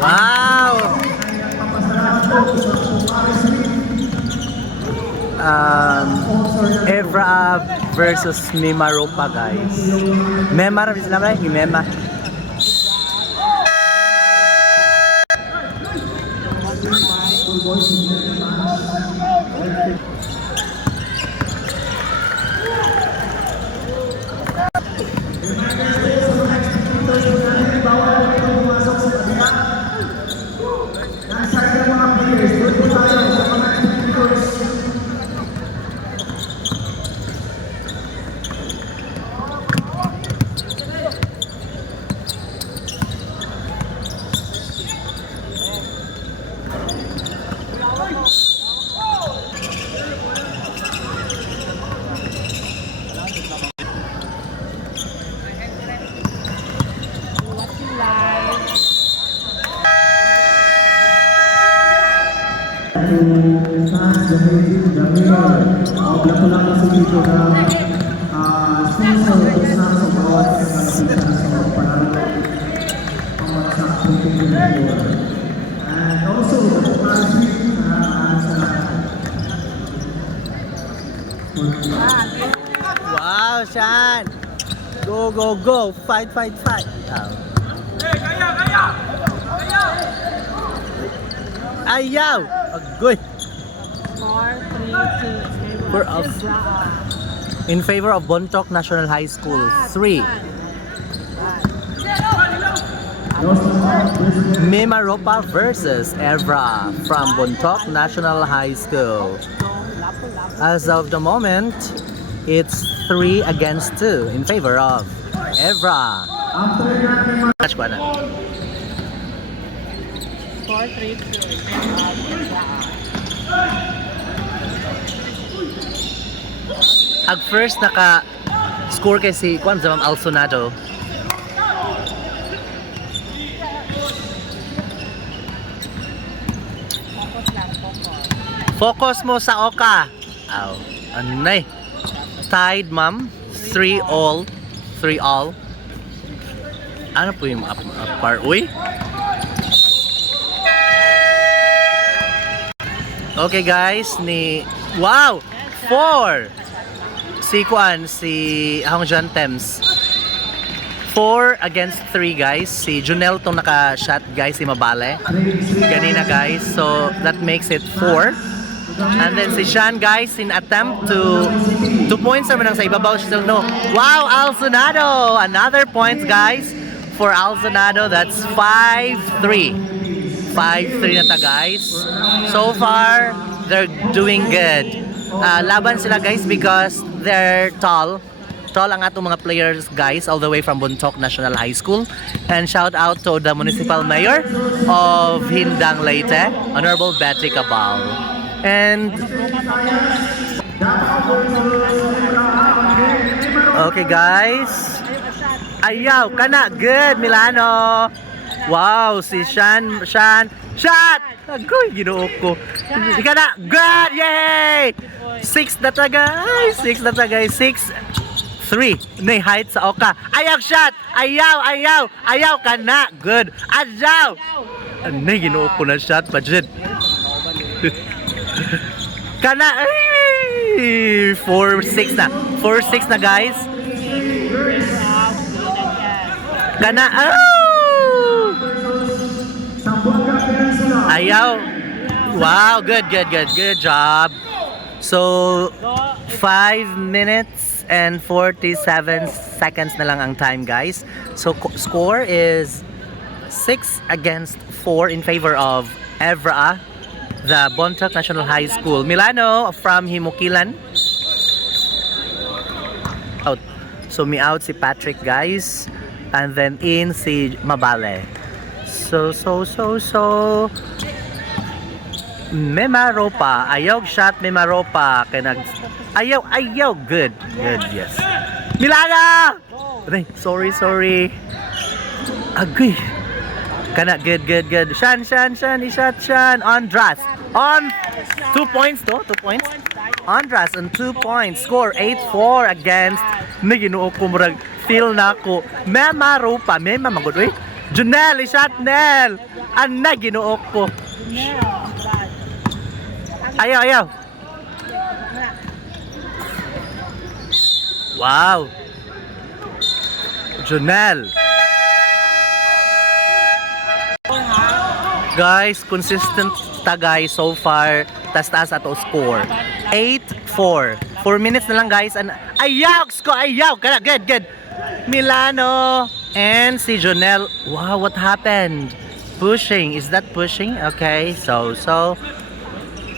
Wow! Evra versus Mimaropa, guys. Memar sila ba? Mema. Wow, Shan! Go, go, go! Fight, fight, fight! Ayaw! Good! 4-3 in favor of Bontoc National High School. 3. Mimaropa versus Evra from Bontoc National High School. As of the moment, it's 3 against 2 in favor of Evra. 4-3. Ag first naka-score kay si Juan Zamam Alsonado. Focus mo sa Oka. Aw, anay. Tied, ma'am. 3-all. 3-all. Ano po yung par? Uy? Okay guys, wow! 4! Si Kuan, si Hongjan Thames. 4 against 3 guys. Si Junel tong naka-shot guys, si Mabale. Ganina guys. So that makes it 4. And then si Shan guys in attempt to 2 points naman ang sa ibabaw siya no. Wow, Alzonado! Another points guys for Alzonado. That's 5-3. 5-3 na ta guys. So far, they're doing good. Laban sila guys because they're tall. Tall ang atong mga players guys all the way from Bontoc National High School. And shout out to the Municipal Mayor of Hindang Leyte, Honorable Betty Cabal. And okay guys. Ayaw, kana good Milano. Wow, si Shan shot! Agoy, ginoo ko. Ika na, good! Yay! 6 na ta guys. 6 na ta guys. 6-3. Nay height sa Oka. Ayaw shot! Ayaw ka na. Good. Ayaw! Nay, ginoo ko na shot. Budget. Kana. 4-6 na. 4-6 na guys. Kana. Ayaw. Wow, good job. So 5 minutes and 47 seconds na lang ang time guys. So score is 6 against 4 in favor of Evra, the Bontoc National High School. Milano from Himukilan. Out. So out si Patrick guys. And then in si Mabale. So Mimaropa, ayaw shot Mimaropa. Ayaw, good, yes. Milana! Sorry. Agoy. Kana, good. Shan, ishot, Shan. Andras. On 2 points to, 2 points. Andras on 2 points. Score 8-4 against, naginuo ko murag feel na ko. Mema Rupa, Mema magod oy. Junel, ishot Nel. Anna ginuo ko. Ayaw, ayaw. Wow. Junel. Guys, consistent ta guys so far. Tas-taas ato score. 8-4. 4 minutes na lang guys. Ayaw! Sko! Ayaw! Good, good. Milano and si Jonel. Wow, what happened? Pushing. Is that pushing? Okay, so.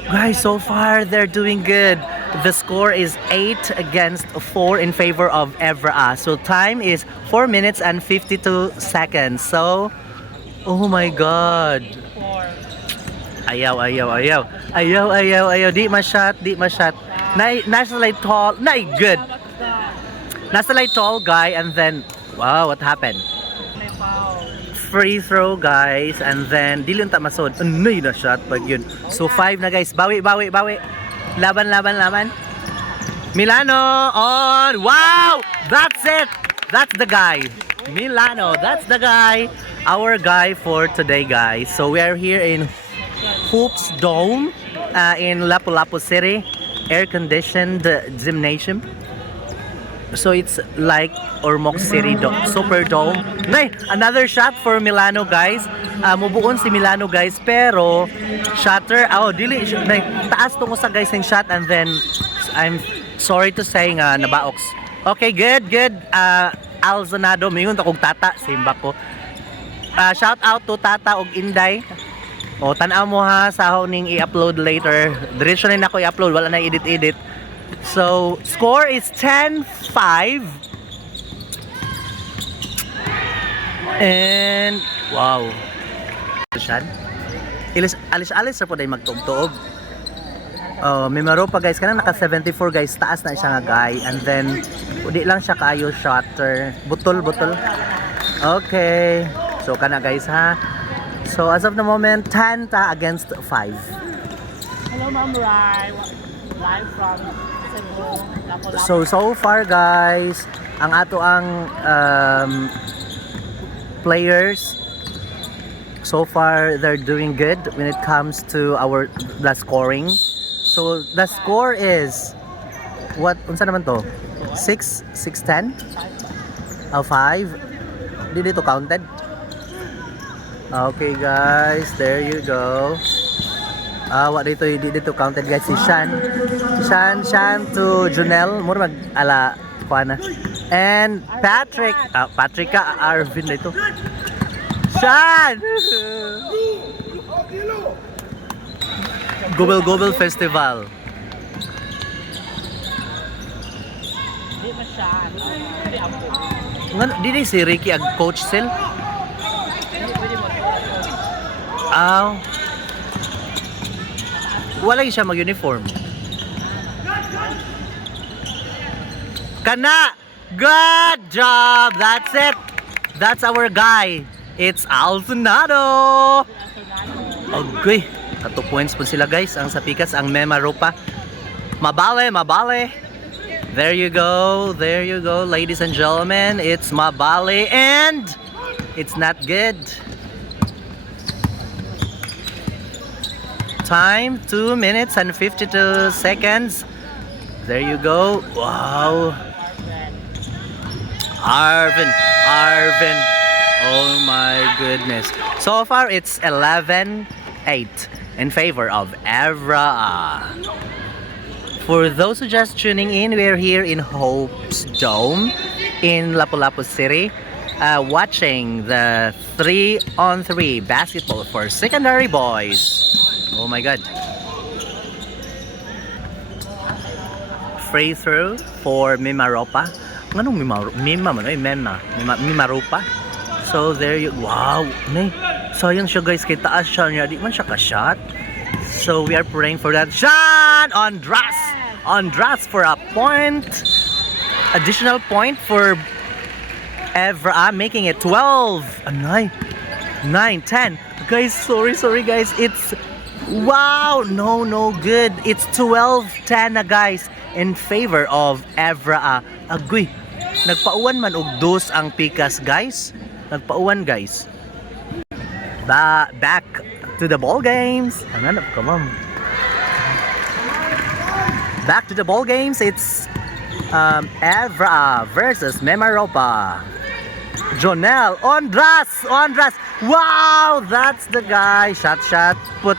Guys, so far they're doing good. The score is 8 against 4 in favor of Evra. So time is 4 minutes and 52 seconds. So, oh my God. Ayaw. Di ma-shot. Nasa light tall. Good. Nasa light tall guy and then, wow, what happened? Free throw guys and then dili ta masod. Ano na shot pag yun. So 5 na guys. Bawi. Laban. Milano on. Wow! That's it. That's the guy. Milano, that's the guy. Our guy for today guys. So we are here in Hoops Dome in Lapu-Lapu City, air-conditioned gymnasium. So it's like Ormoc City Super Dome. Nay, another shot for Milano guys. Mubuon si Milano guys pero shatter. Dili nay taas tungo sa guys yung shot and then I'm sorry to say nga nabaoks. Okay, good. Alzonado mingon ta kog tata simba ko. Shout out to Tata og Inday. O tan-aw mo ha sa ning i-upload later. Diretso na nako i-upload, wala na edit. So, score is 10-5. And wow. Siyan. Alis ra po day magtuog-tuog. Mimaro pa guys, kanang naka 74 guys, taas na siya nga guy and then di lang siya kaayo shotter. Butol. Okay. So kana guys ha. So as of the moment, 10 against 5. Hello, Ma'am Rai. Live from Cebu. So far guys, ang ato ang players so far they're doing good when it comes to the scoring. So the score is what? Unsa naman to? 6-10? 5. Did it counted? Okay guys, there you go. What dito dito counted guys si Shan to Junel mura mag ala kuana. And Patrick, Patrika Arvin dito. Shan. Gobel Festival. Di pa siya. Di si Ricky ag coach sel. Wala siya mag-uniform. Kana! Good job! That's it! That's our guy. It's Alzonado! Okay. 2 points po sila guys. Ang sapikas, ang Mema Rupa. Mabale. There you go, ladies and gentlemen. It's Mabale and it's not good. Time 2 minutes and 52 seconds. There you go. Wow. Arvin. Oh my goodness. So far it's 11-8 in favor of Evra. For those who just tuning in, we're here in Hoops Dome in Lapu-Lapu City, watching the 3-on-3 basketball for secondary boys. Oh my God. Free throw for Mimaropa. Anong Mimaropa. So there you, wow. Sayang siya guys, kay taas siya niya. Di man siya ka-shot. So we are praying for that shot on Dras for a point. Additional point for Evra, making it 12. 9-10. Guys, sorry guys. It's wow, no good. It's 12-10 na guys in favor of Evra. Agoy. nagpauwan man og dos ang Picas, guys. Nagpauwan, guys. Back to the ball games. Hanap ka, ma'am. Back to the ball games. It's Evra versus Memaropa. Jonel, Ondras. Wow, that's the guy. Shot, put.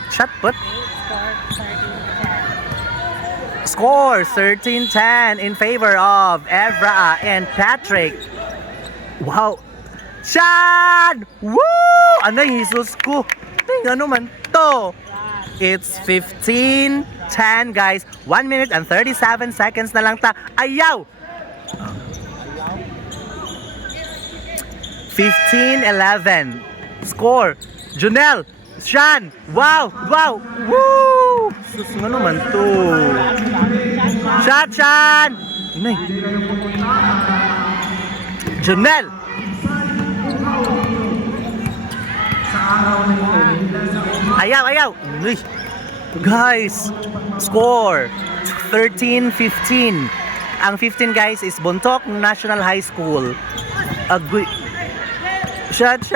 Score 13-10 in favor of Evra and Patrick. Wow. Shan! Woo! Anay, Jesus ko. Ay, ano man to? It's 15-10, guys. 1 minute and 37 seconds na lang ta. Ayaw! 15-11. Score. Junel. Shan. Wow. Woo! Sus, ano man to? Shot, Shan! Nay. Junel. Ayaw. Uy. Guys, score 13-15. Ang 15, guys, is Bontoc National High School. Agoy. Shot.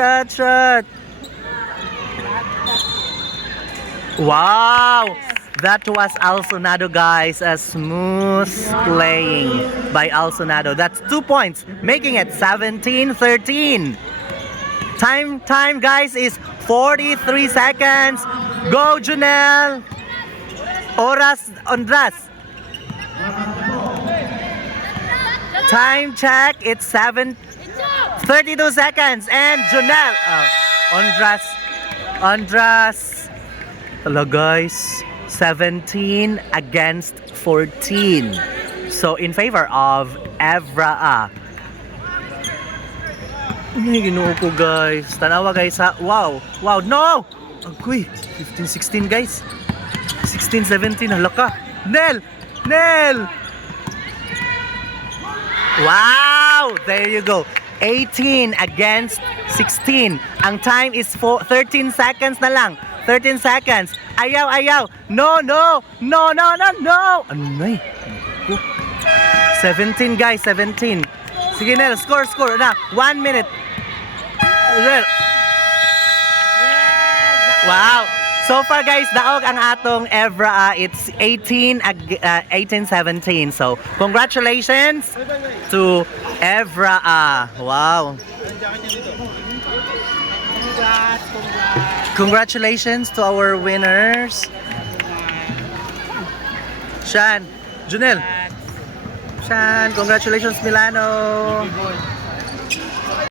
Wow! That was Alsonado, guys. A smooth playing by Alsonado. That's 2 points, making it 17-13. Time, guys, is 43 seconds. Go, Junel. Oras, Ondras. Time check. It's 32 seconds. And Junel. Ondras. Hello, guys. 17 against 14. So, in favor of Evra. Ay, ginoo ko, guys. Tanawa, guys, ha. Wow, no! Agoy, 15-16, guys. 16-17, hala ka. Nel! Wow! There you go. 18 against 16. Ang time is 13 seconds na lang. 13 seconds. Ayaw. No. Ano na? 17, guys, 17. Sige, Nel, score na. 1 minute. Wow. So far, guys, daog ang atong Evra. It's 18-17. So, congratulations to Evra. Wow. Congratulations to our winners. Shan, Junel. Shan, congratulations, Milano.